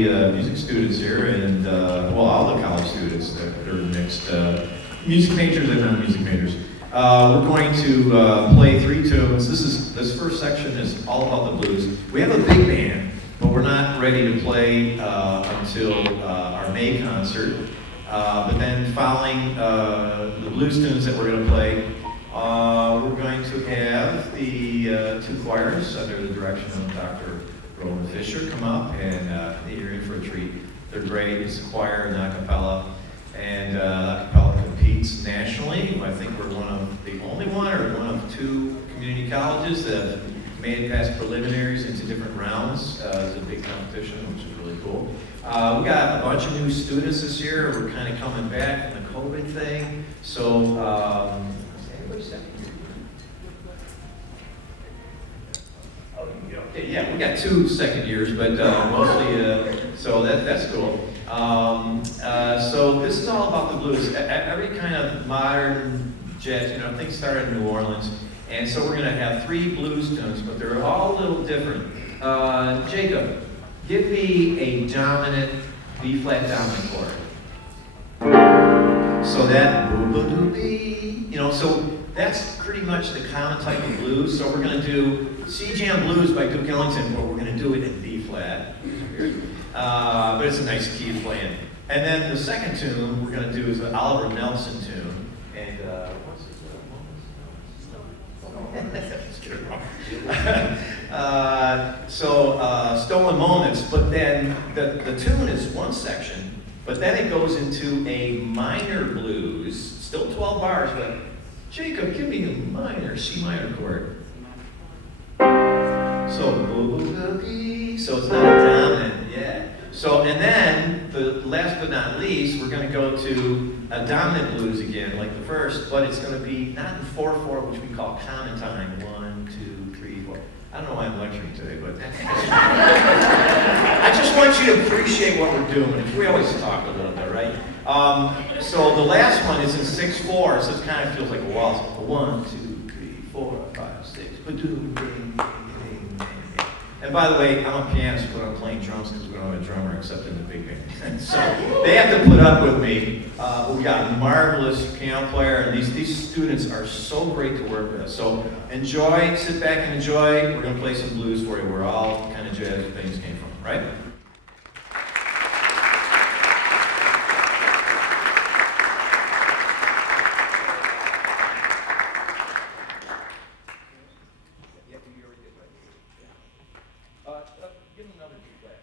the music students here, and well, all the college students that are mixed, music majors and non-music majors. We're going to play 3 tunes. This first section is all about the blues. We have a big band, but we're not ready to play until our May concert. But then following the blues tunes that we're going to play, we're going to have the 2 choirs under the direction of Dr. Roland Fisher come up, and you're in for a treat. They're great. It's a choir and a cappella, and a cappella competes nationally. I think we're one of the only one of 2 community colleges that made it past preliminaries into different rounds. It's a big competition, which is really cool. We got a bunch of new students this year. We're kind of coming back from the COVID thing. So, anybody second year? Okay, yeah, we got 2 second years, but mostly, so that's cool. So this is all about the blues. Every kind of modern jazz, things started in New Orleans. And so we're going to have 3 blues tunes, but they're all a little different. Jacob, give me a dominant, B-flat dominant chord. So that, so that's pretty much the common type of blues. So we're going to do C-Jam Blues by Duke Ellington, but we're going to do it in B-flat. But it's a nice key to play in. And then the second tune we're going to do is the Oliver Nelson tune. And what's his Stolen Moments, but then the tune is one section, but then it goes into a minor blues, still 12 bars, but Jacob, give me a minor, C minor chord. So it's not a dominant, yeah. So, and then, the last but not least, we're going to go to a dominant blues again, like the first, but it's going to be not in 4/4, which we call common time. 1, 2, 3, 4. I don't know why I'm lecturing today, but I just want you to appreciate what we're doing. We always talk a little bit, right? So the last one is in 6/4, so it kind of feels like a waltz. 1, 2, 3, 4, 5, 6. Ba-doom, ding, ding, ding, ding. And by the way, I'm a pianist, but I'm playing drums because we don't have a drummer except in the big band. So they have to put up with me. We got a marvelous piano player, and these students are so great to work with. So enjoy, sit back and enjoy. We're going to play some blues for you where all kind of jazz things came from, right? Give them another B-flat.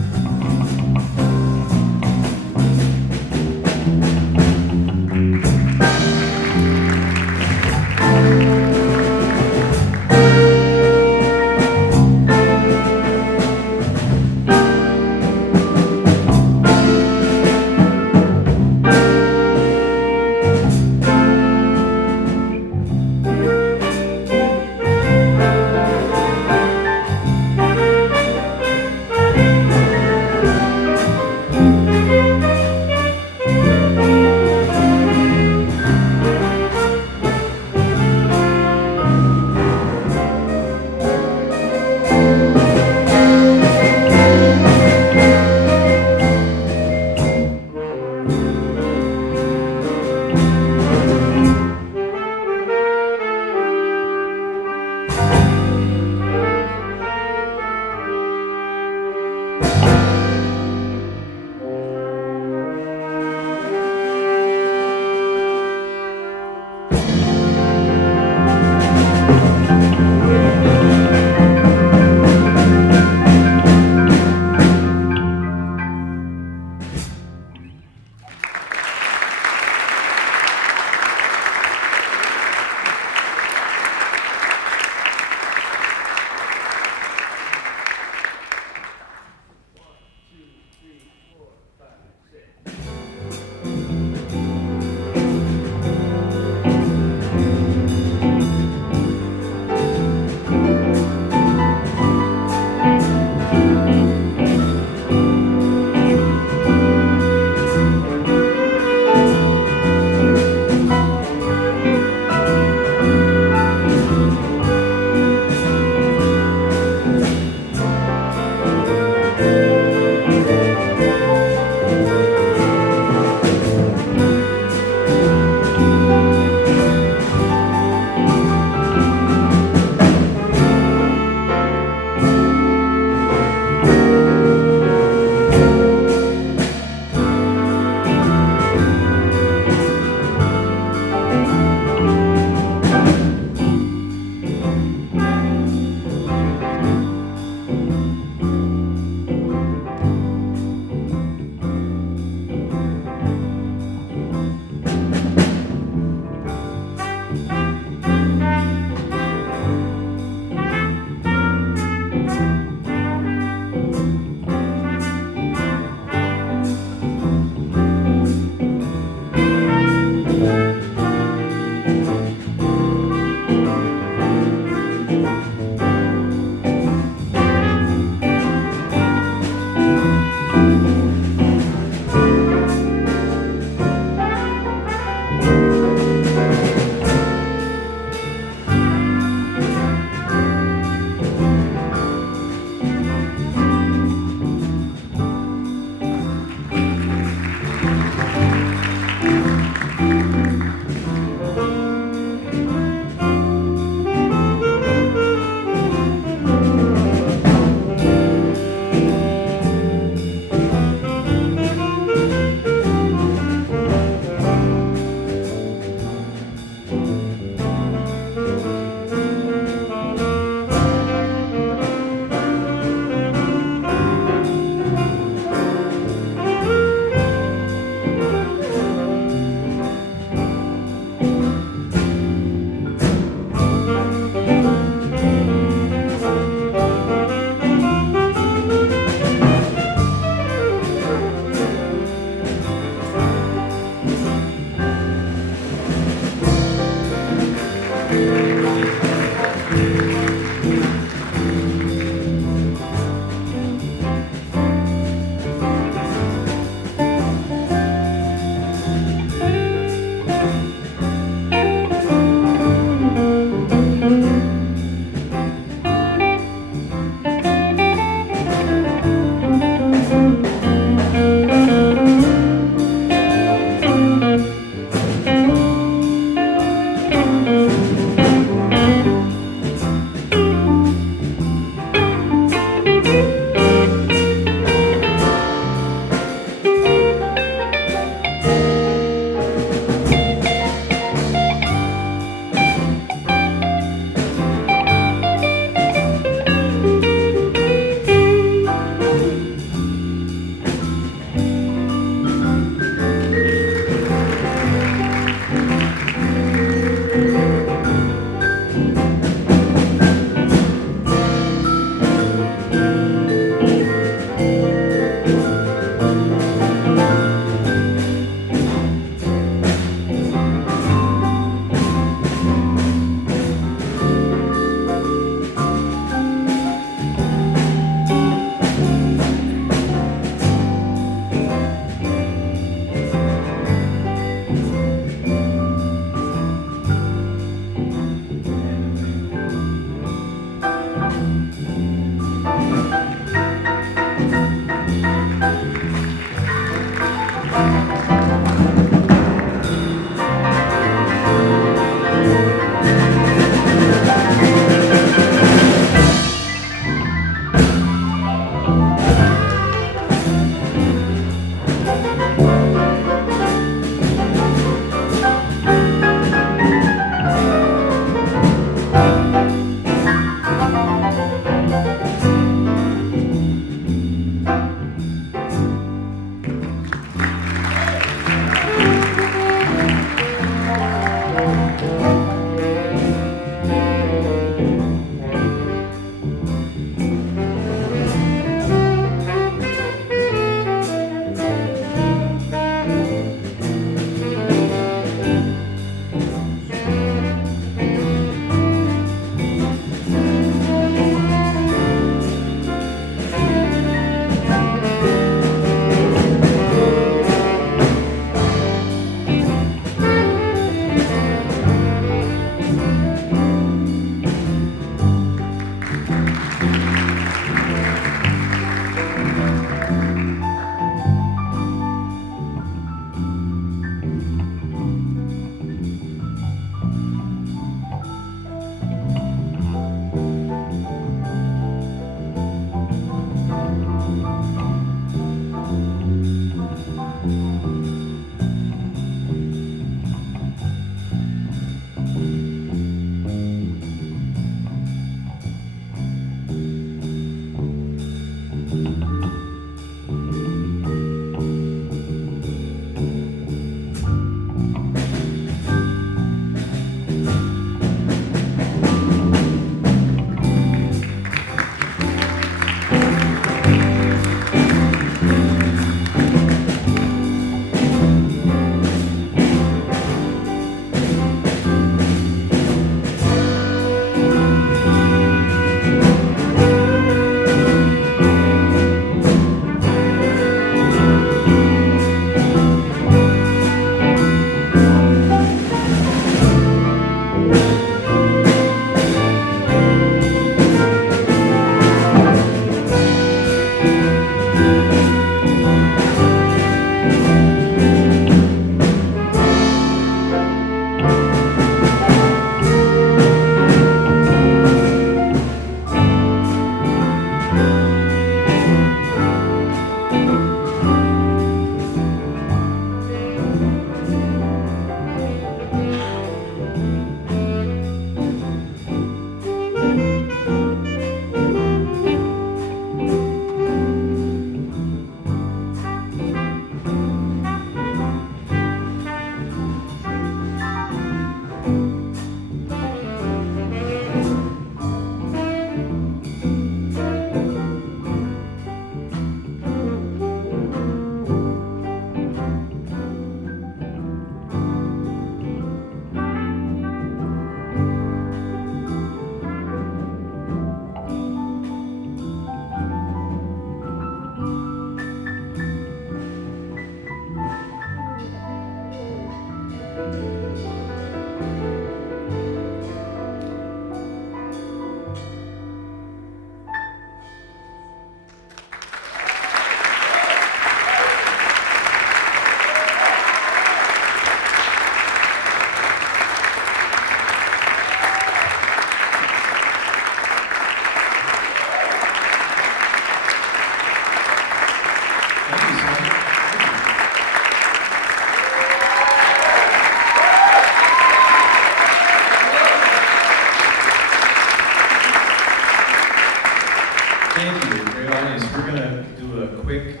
to do a quick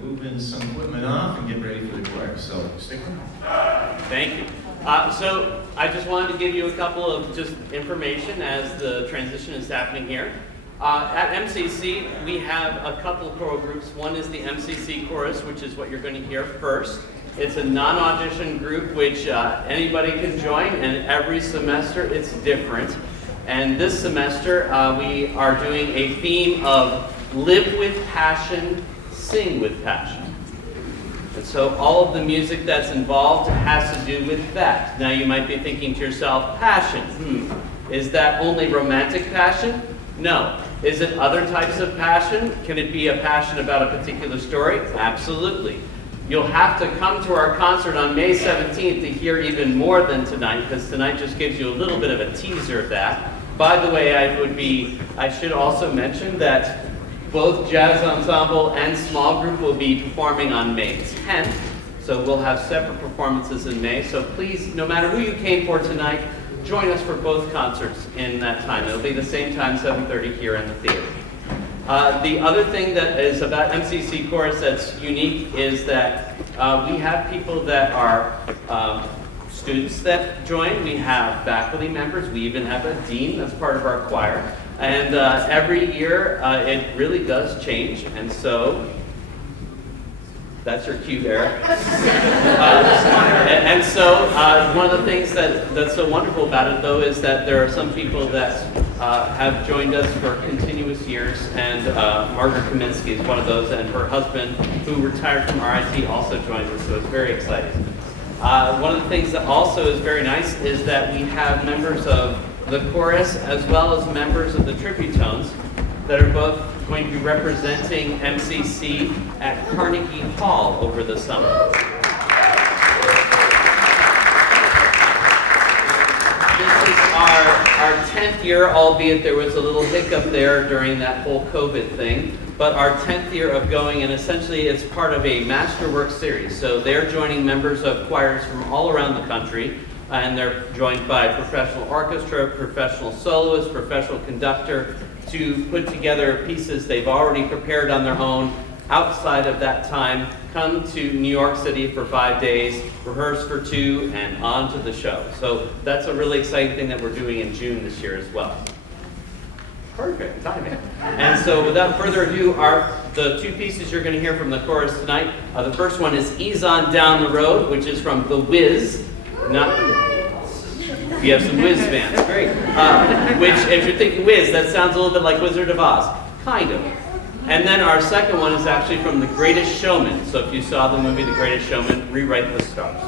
moving some equipment off and get ready for the choir. So stick around. Thank you. So I just wanted to give you a couple of just information as the transition is happening here. At MCC, we have a couple choral groups. One is the MCC Chorus, which is what you're going to hear first. It's a non-audition group which anybody can join, and every semester it's different. And this semester we are doing a theme of Live with Passion, Sing with Passion. And so all of the music that's involved has to do with that. Now you might be thinking to yourself, passion, is that only romantic passion? No. Is it other types of passion? Can it be a passion about a particular story? Absolutely. You'll have to come to our concert on May 17th to hear even more than tonight, because tonight just gives you a little bit of a teaser of that. By the way, I should also mention that both Jazz Ensemble and Small Group will be performing on May 10th. So we'll have separate performances in May. So please, no matter who you came for tonight, join us for both concerts in that time. It'll be the same time, 7:30 here in the theater. The other thing that is about MCC Chorus that's unique is that we have people that are students that join. We have faculty members. We even have a dean that's part of our choir. And every year it really does change. And so that's your cue there. And so one of the things that's so wonderful about it, though, is that there are some people that have joined us for continuous years, and Margaret Kaminsky is one of those, and her husband, who retired from RIT, also joined us, so it's very exciting. One of the things that also is very nice is that we have members of the chorus as well as members of the Tribute-Tones that are both going to be representing MCC at Carnegie Hall over the summer. This is our 10th year, albeit there was a little hiccup there during that whole COVID thing, but our 10th year of going, and essentially it's part of a Masterwork series. So they're joining members of choirs from all around the country, and they're joined by professional orchestra, professional soloist, professional conductor, to put together pieces they've already prepared on their own outside of that time, come to New York City for 5 days, rehearse for 2, and on to the show. So that's a really exciting thing that we're doing in June this year as well. Perfect timing. And so without further ado, the two pieces you're going to hear from the chorus tonight, the first one is Ease On Down the Road, which is from The Wiz. We have some Wiz fans, great. Which, if you're thinking Wiz, that sounds a little bit like Wizard of Oz, kind of. And then our second one is actually from The Greatest Showman. So if you saw the movie The Greatest Showman, Rewrite the Stars.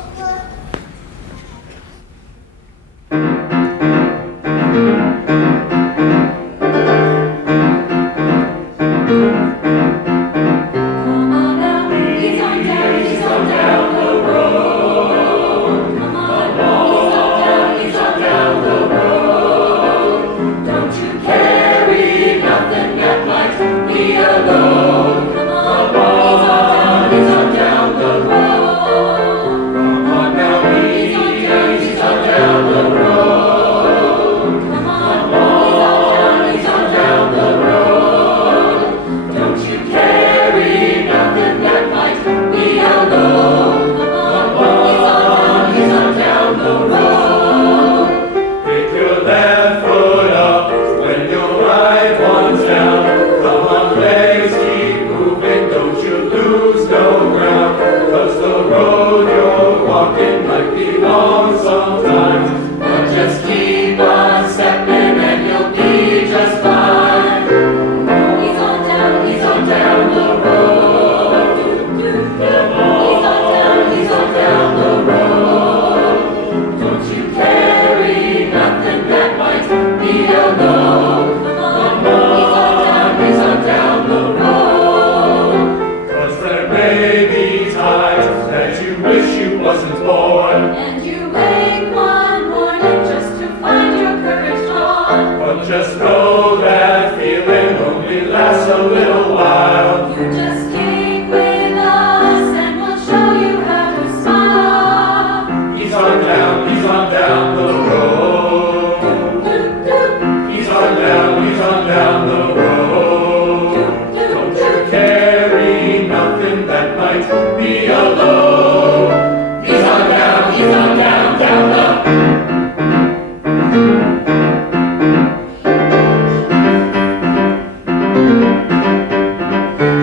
He's on down the road. Don't you carry nothing that might be a load. Ease on down, down low.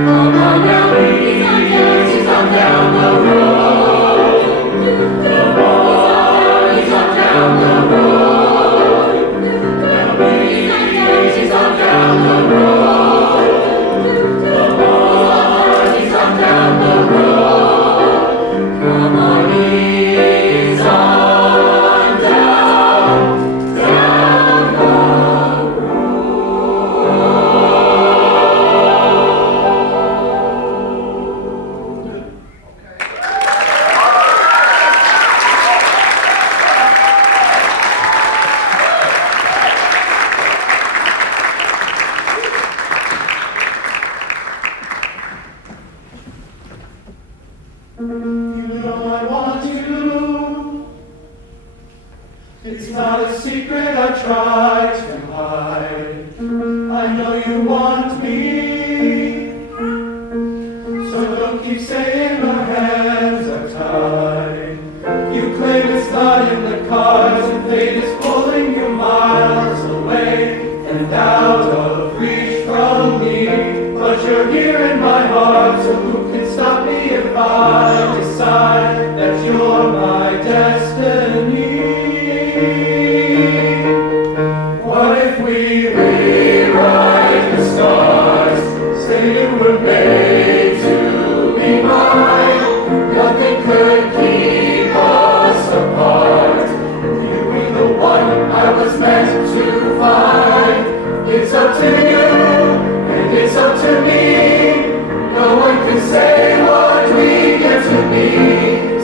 Come on now, ease on down the road. Come on, ease on down the road. Ease on down the road. Come on, ease on down the road. Come on, ease on down the You know I want you. It's not a secret I try to hide. I know you want me. So don't keep saying my hands are tied. You claim it's not in the cards and fate is pulling you miles away and out of reach from me. But you're here in my heart, so who can stop me if I decide that you're my destiny? What if we rewrite the stars, say you were made to be mine? Nothing could keep us apart. You were the one I was meant to find. It's up to you, and it's up to me. No one can say what we get to be.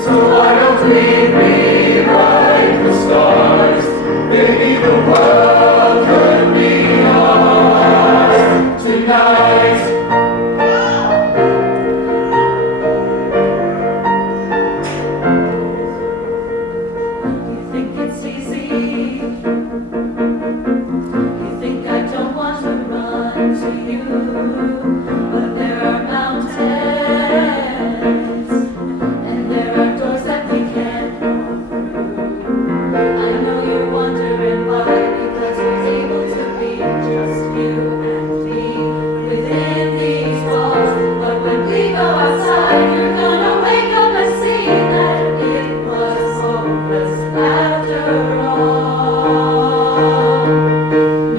So why don't we rewrite the stars? Maybe the world could be ours tonight. You think it's easy? You think I don't want to run to you? But there are mountains, and there are doors that we can't go through. I know you're wondering why, because we're able to be just you and me within these walls. But when we go outside, you're gonna wake up and see that it was hopeless after all.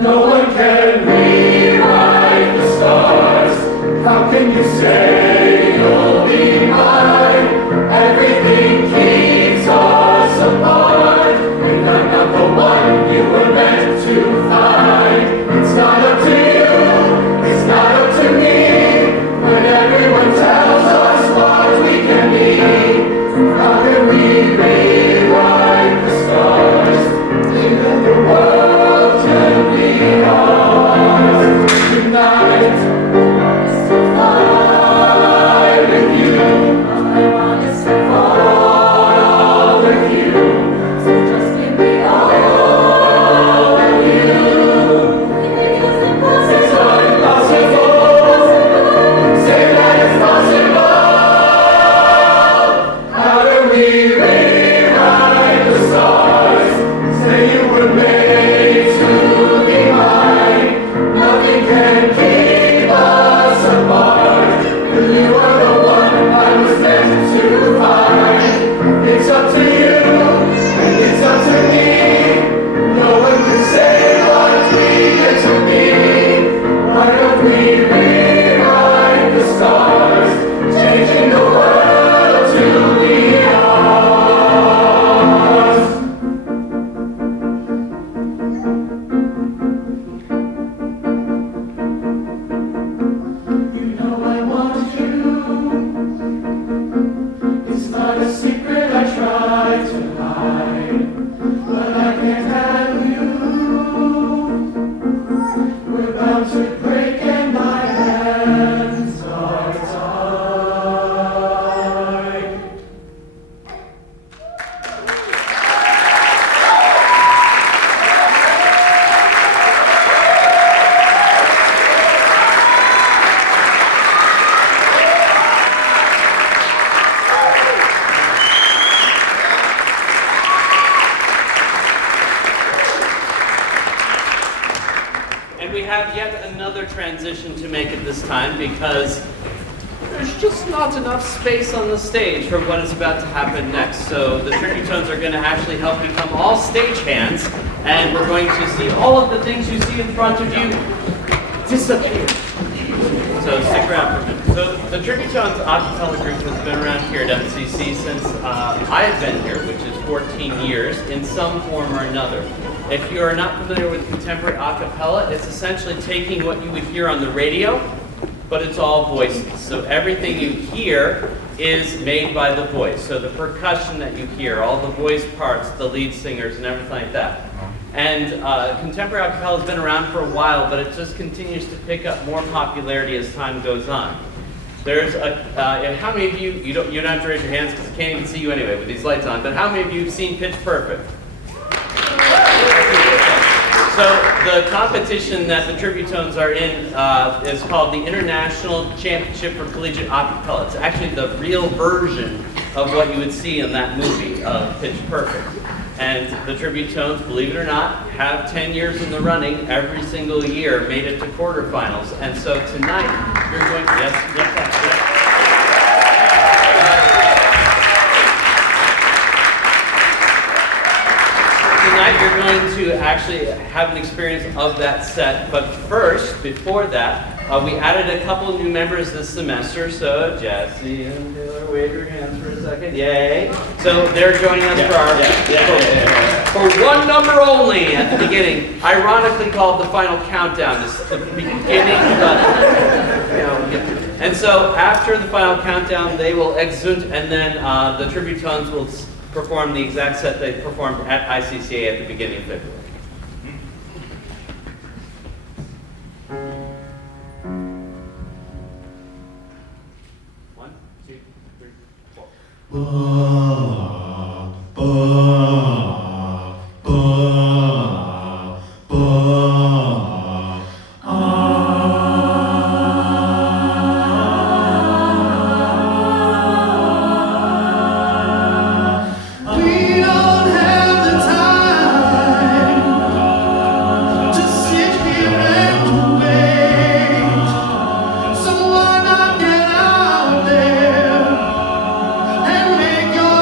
No one can rewrite the stars. How can you say you'll be mine? Everything keeps us apart. And I'm not the one you were meant to find. It's not up to you, it's not up to me. When everyone tells us what we can be, how can we rewrite the stars? Even the world can be ours tonight. It's too far. transition to make it this time because there's just not enough space on the stage for what is about to happen next. So the Tribute-Tones are going to actually help become all stagehands, and we're going to see all of the things you see in front of you disappear. So stick around for a minute. So the Tribute-Tones a cappella group has been around here at MCC since I've been here, which is 14 years, in some form or another. If you are not familiar with contemporary a cappella, it's essentially taking what you would hear on the radio, but it's all voices. So everything you hear is made by the voice. So the percussion that you hear, all the voice parts, the lead singers, and everything like that. And contemporary a cappella has been around for a while, but it just continues to pick up more popularity as time goes on. There's how many of you, you don't have to raise your hands because I can't even see you anyway with these lights on, but how many of you have seen Pitch Perfect? So the competition that the Tribute-Tones are in is called the International Championship for Collegiate a cappella. It's actually the real version of what you would see in that movie of Pitch Perfect. And the Tribute-Tones, believe it or not, have 10 years in the running, every single year, made it to quarterfinals. And so tonight, you're going to, yes. Tonight you're going to actually have an experience of that set, but first, before that, we added a couple new members this semester, so Jesse and Taylor, wave your hands for a second, yay. So they're joining us for one number only at the beginning, ironically called the final countdown. This is the beginning, but, you know, and so after the final countdown, they will exunt, and then the Tribute-Tones will perform the exact set they performed at ICCA at the beginning of February. One, two, three, four. Someone out get out there and make your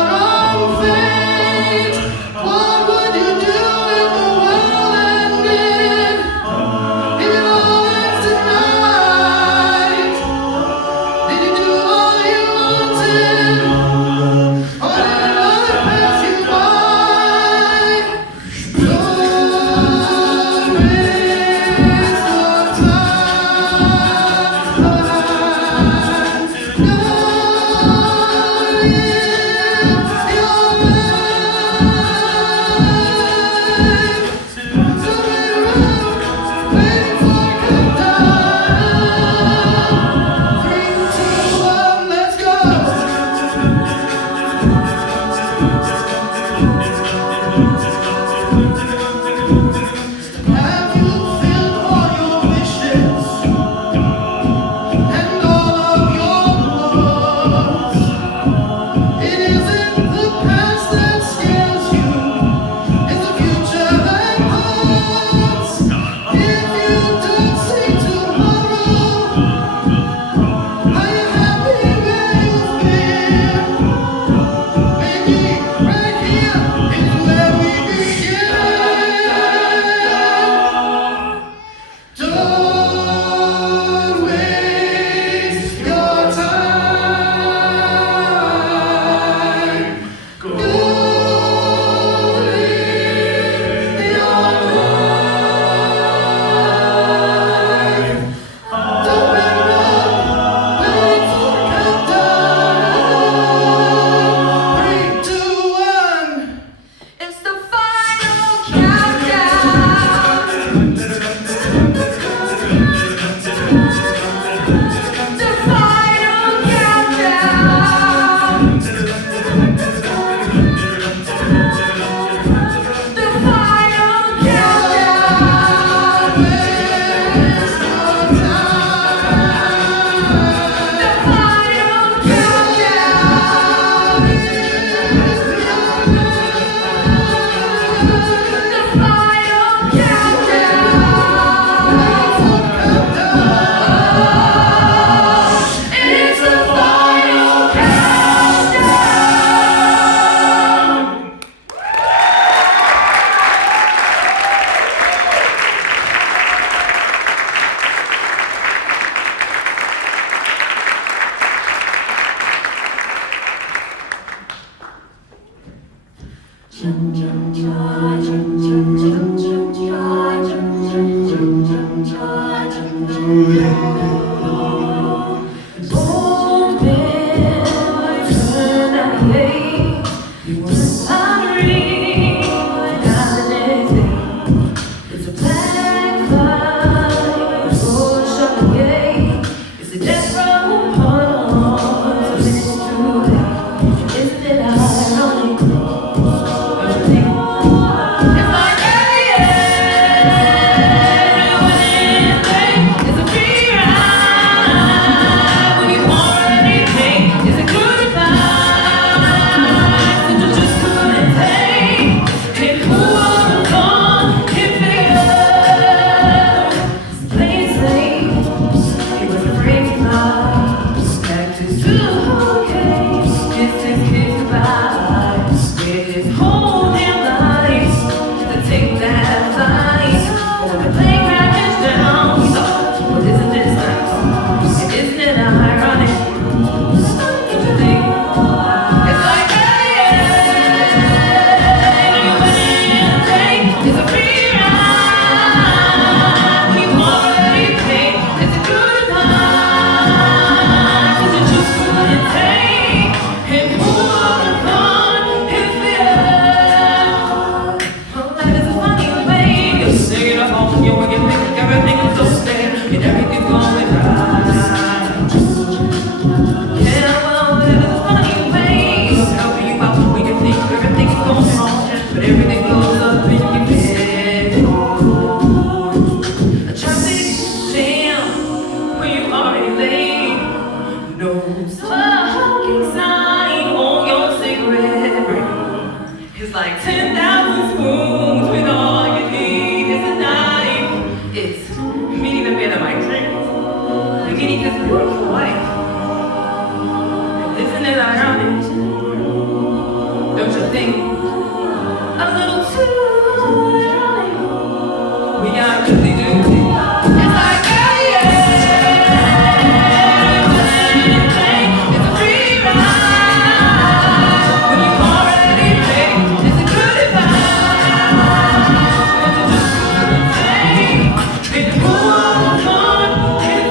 Old men turn out late. Sorry, not the next day. It's a black flag, road shut the gate. It's a death row puddle, so it's too late. Isn't it ironic? Don't you think? It's like, hey, yeah, it's a free ride. When you already paid, it's a good advice that you just couldn't take. And who would have thought if they play it safe? He was afraid to fly. Back to suitcase, kissed his kids goodbye. With his whole damn life to take that flight. But when the plane crashes down, he thought, well, isn't this nice? And isn't it ironic? Don't you think? It's like, hey, it's a free ride. When you already paid, it's a good advice that you just couldn't take. And who would have thought if well, life is a funny way. You sing it up on you and you think everything is okay and everything's going right. Yeah, well, life is a funny way. It's helping you out when you think everything's going wrong, but everything goes up in your head. A traffic jam when you already late. No smoking sign on your cigarette break. It's like 10,000 spoons when all you need is a knife. It's meeting the man of my dreams, and meeting his beautiful wife. Isn't it ironic? Don't you think? A little too ironic. We are really do. It's like, hey, yeah, it's a free ride. When you already paid, it's a good advice that you just couldn't take. And who would have thought if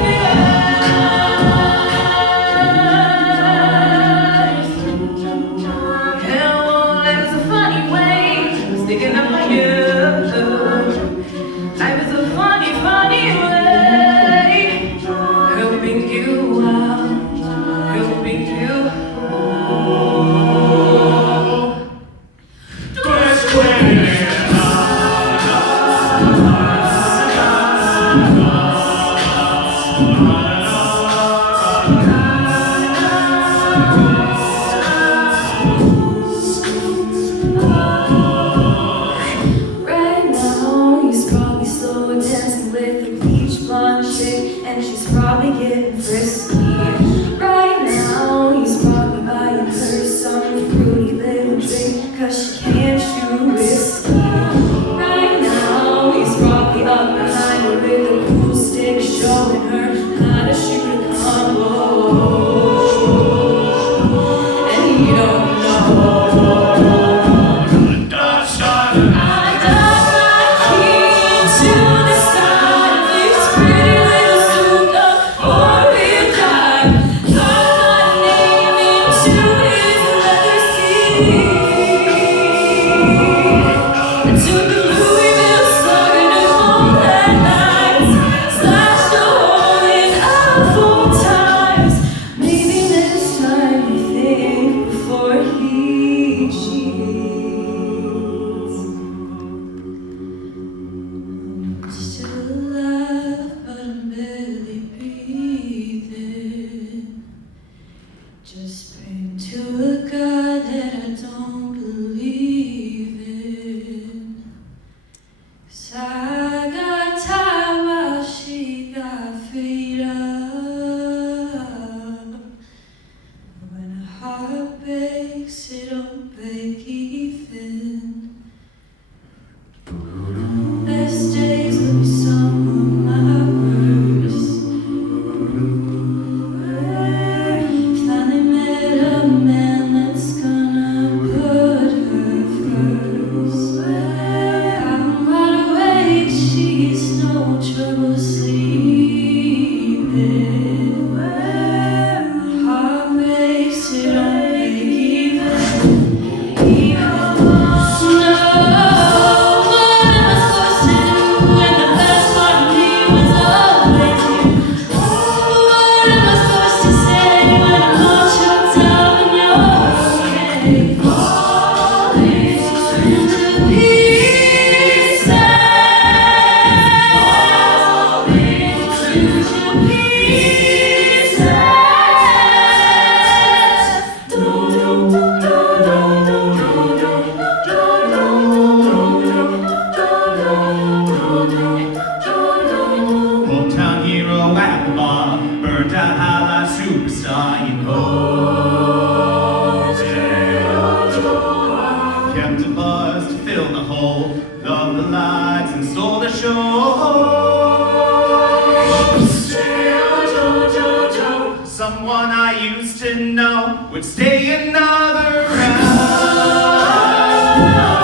Someone I used to know would stay another round.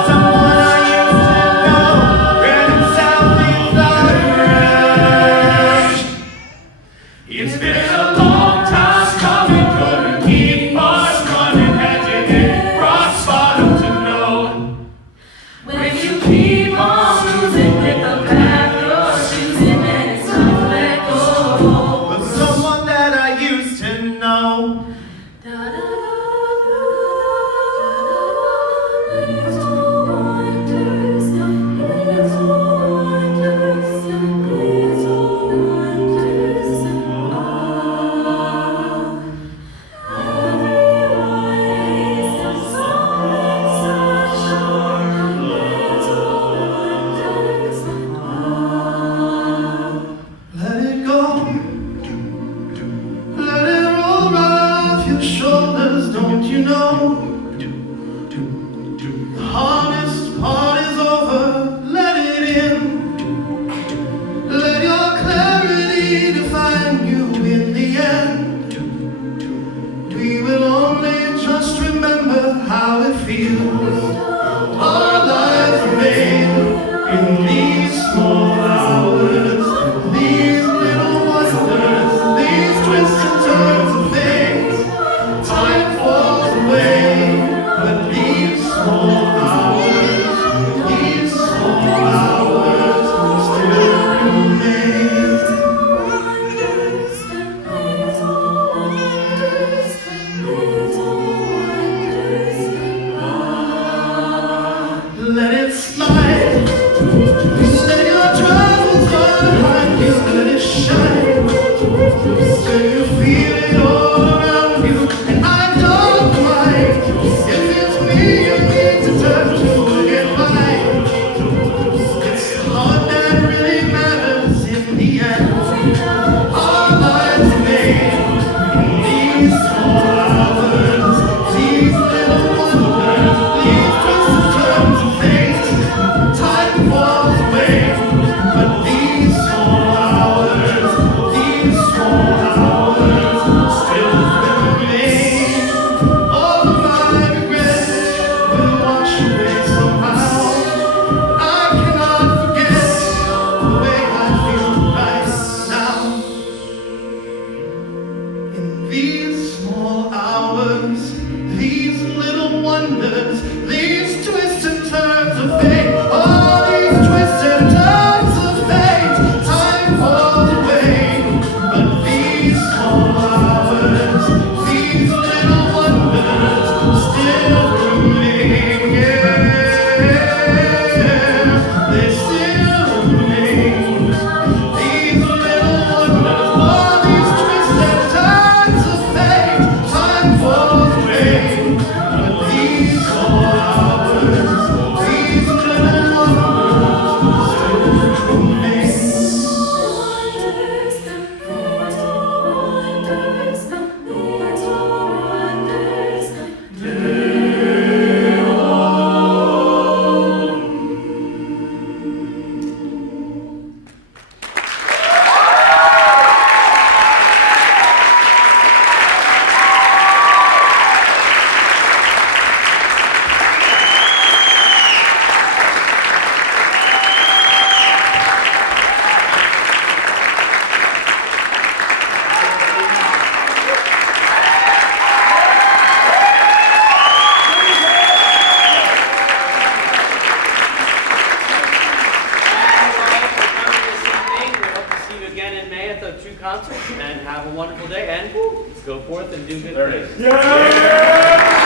Someone I used to know ran himself in the rush. It's been a long time coming, couldn't keep us running, had to hit rock bottom to know. When you keep on losing with the path you're choosing and it's time to let go. But someone that I used to know. Little wonders, little wonders, little wonders. Everybody's a song such little wonders. Let it go. Let it roll right off your shoulders, don't you know? The hardest part is over, let it in. Let your clarity define you in the end. We will only just remember how it feels. Our lives are made in these small hours, these little wonders, these twists and turns of things. Time falls away, but these small hours, these small hours still remain. Let it slide. Let your troubles behind you. Let it shine. Can you feel it all around you? And I don't mind if it's me you need to turn to get by. It's the heart that really matters in the end. Our lives are made in these small hours, these little wonders, these twists and turns of things. Time falls away, but these small hours, these small hours still remain. All of my regrets will wash away somehow. I cannot forget the way I feel right now. In these small hours, these little wonders, these twists and turns of fate, all these twists and turns of fate, time falls away, but these small hours, these little wonders still remain. Yeah, they still remain. These little wonders, all these twists and turns of fate, time falls away, but these small hours, these little wonders still remain. Concerts and have a wonderful day and go forth and do good things. Yeah!